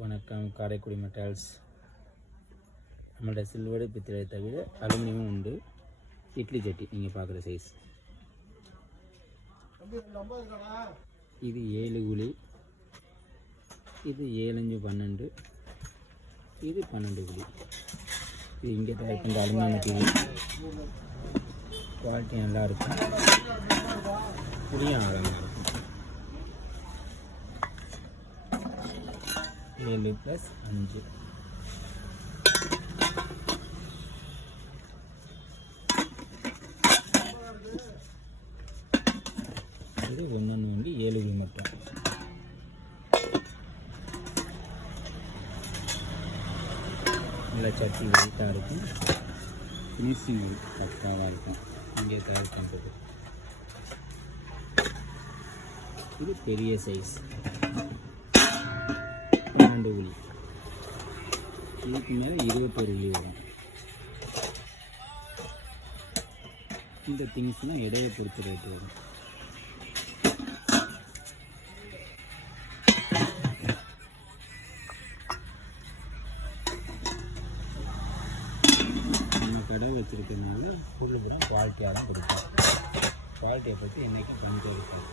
வணக்கம். காரைக்குடி மெட்டால்ஸ். நம்மள்ட்ட சில்வரு பித்தளை தவிர அலுமினியமும் உண்டு. இட்லி சட்டி நீங்கள் பார்க்குற சைஸ் இது 7 குழி, இது 7 5 12, இது 12 குழி. இது இங்கே தயார் பண்ணுற அலுமினியம் டிவி. குவாலிட்டி நல்லாயிருக்கும், புளியும் ஆகாமல் இருக்கும். 7 + 5 இது ஒன்று வந்து 7 குழி மட்டும். நல்ல சட்டி வெயிட்டாக இருக்கும், ஃபினிஷிங் பக்காவாக இருக்கும். இங்கே தயார் பண்ணுறது இது பெரிய சைஸ் 12 குழி. இதுக்கு மேலே 21 குழி வரும். இந்த திங்ஸ்னால் இடையை பொறுத்து ரேட்டு வரும். நம்ம கடை வச்சுருக்கிறதுனால ஃபுல்லு பூரா குவாலிட்டியாக தான் கொடுப்போம். குவாலிட்டியை பற்றி என்றைக்கும் பண்ணிட்டு இருப்போம்.